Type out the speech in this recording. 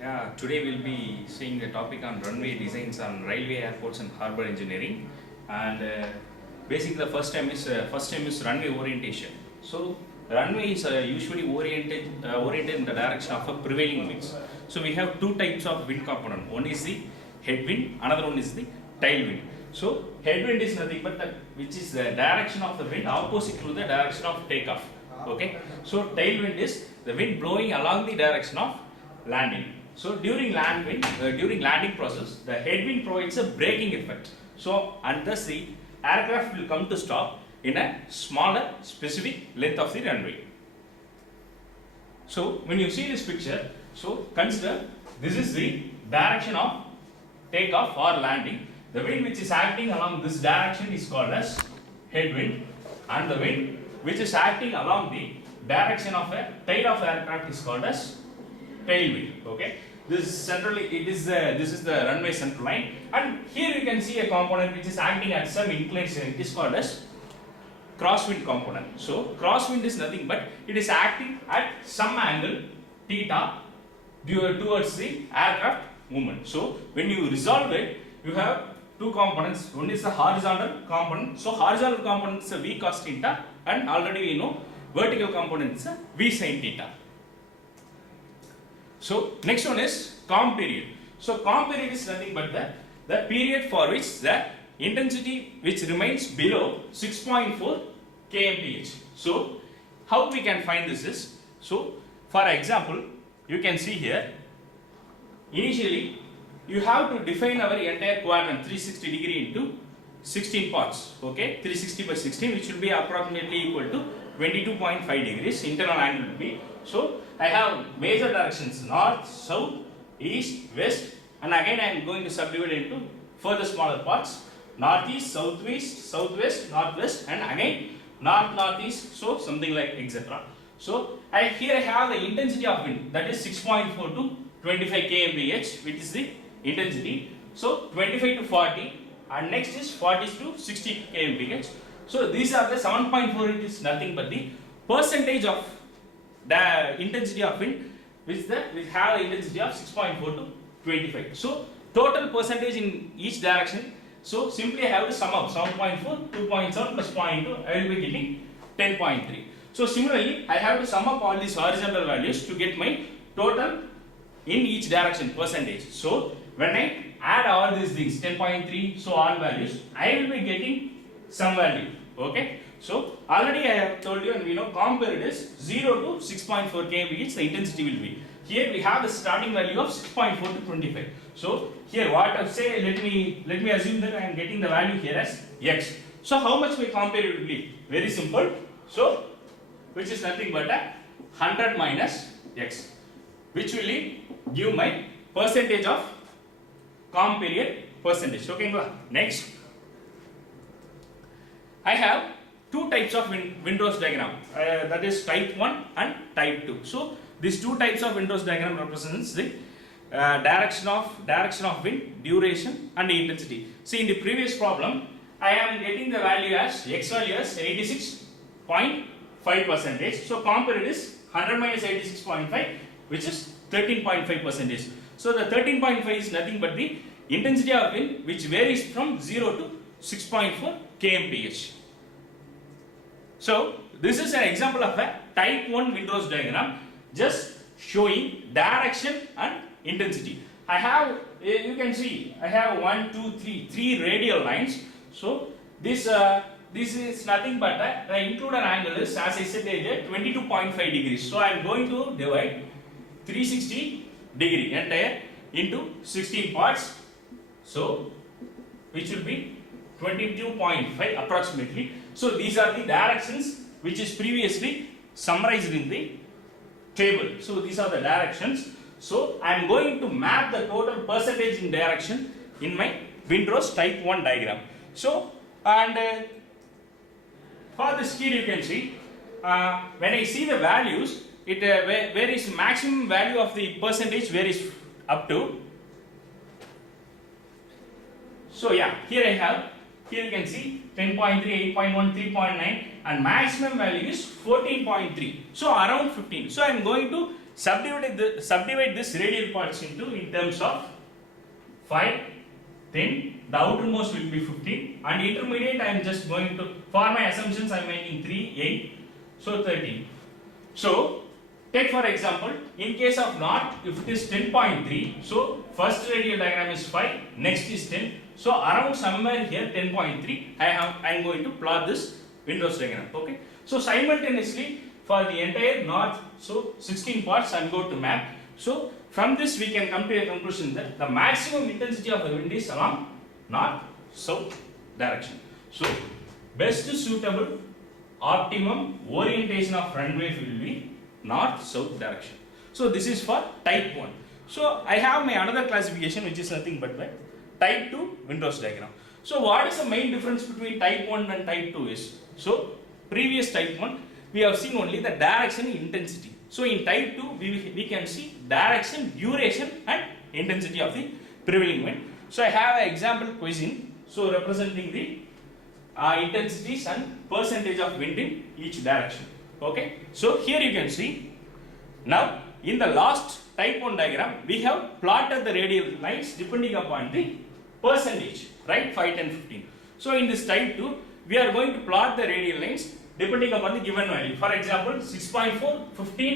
Yeah, today we'll be seeing the topic on runway designs on railway, airports, and harbour engineering. And basically, the first time is runway orientation. So runway is usually oriented in the direction of a prevailing winds. So we have two types of wind component. One is the headwind, another one is the tailwind. So headwind is nothing but which is the direction of the wind opposite to the direction of takeoff. Okay. So tailwind is the wind blowing along the direction of landing. So during landing process, the headwind provides a braking effect. So and thus the aircraft will come to stop in a smaller specific length of the runway. So when you see this picture, so consider this is the direction of takeoff or landing. The wind which is acting along this direction is called as headwind, and the wind which is acting along the direction of a tail of aircraft is called as tailwind. Okay, this is the runway center line, and here you can see a component which is acting at some inclination. It is called as crosswind component. So crosswind is nothing but it is acting at some angle theta towards the aircraft movement. So when you resolve it, you have two components. One is the horizontal component. So horizontal component is a V cos theta, and already we know vertical component is a V sin theta. So next one is calm period. So calm period is nothing but the period for which the intensity which remains below 6.4 kmph. So how we can find this is, so for example, you can see here, initially you have to define our entire quadrant 360 degree into 16 parts. Okay, 360 by 16, which will be approximately equal to 22.5 degrees. Internal angle will be. So I have major directions north, south, east, west, and again I am going to subdivide into further smaller parts: northeast, southwest, southwest, northwest, and again north, northeast. So something like etc. So here I have the intensity of wind, that is 6.4 to 25 kmph, which is the intensity. So 25 to 40, and next is 40 to 60 kmph. So these are the 7.4. It is nothing but the percentage of the intensity of wind, which have the intensity of 6.4 to 25. So total percentage in each direction. So simply I have to sum up 7.4, 2.7 plus 0.2. I will be getting 10.3. So similarly, I have to sum up all these horizontal values to get my total in each direction percentage. So when I add all these things, 10.3, so all values, I will be getting some value. Okay. So already I have told you, and we know calm period is 0 to 6.4 kmph, the intensity will be. Here we have the starting value of 6.4 to 25. So here what I say, let me assume that I am getting the value here as x. So how much my calm period will be? Very simple. So which is nothing but a 100 minus x, which will give my percentage of calm period percentage. Okay, next I have two types of windrows diagram, that is type 1 and type 2. So these two types of windrows diagram represents the direction of wind, duration, and intensity. See, in the previous problem I am getting the value as x value as 86.5 percentage. So calm period is 100 minus 86.5, which is 13.5 percentage. So the 13.5 is nothing but the intensity of wind, which varies from 0 to 6.4 kmph. So this is an example of a type 1 windrows diagram, just showing direction and intensity. I have, you can see, I have 3 radial lines. So this is nothing but the included angle is, as I said earlier, 22.5 degrees. So I am going to divide 360 degree entire into 16 parts. So which will be 22.5 approximately. So these are the directions which is previously summarized in the table. So these are the directions. So I am going to map the total percentage in direction in my windrows type 1 diagram. So and for this here you can see, when I see the values, it varies. Maximum value of the percentage varies up to. So yeah, here I have. Here you can see 10.3, 8.1, 3.9, and maximum value is 14.3. So around 15. So I am going to subdivide this radial parts into in terms of 5, 10, the outermost will be 15, and intermediate I am just going to, for my assumptions I am making 3, 8, so 13. So take for example, in case of north, if it is 10.3, so first radial diagram is 5, next is 10, so around somewhere here 10.3, I am going to plot this windows diagram. Okay, so simultaneously for the entire north, so 16 parts I am going to map. So from this we can come to a conclusion that the maximum intensity of the wind is along north south direction. So best suitable optimum orientation of front wave will be north south direction. So this is for type 1. So I have my another classification which is nothing but by type 2 windows diagram. So what is the main difference between type 1 and type 2 is, so previous type 1 we have seen only the direction intensity. So in type 2 we can see direction, duration and intensity of the prevailing wind. So I have an example question, so representing the intensities and percentage of wind in each direction. Okay, so here you can see, now in the last type 1 diagram we have plotted the radial lines depending upon the percentage, right, 5, 10, 15. So in this type 2 we are going to plot the radial lines depending upon the given value. For example, 6.4, 15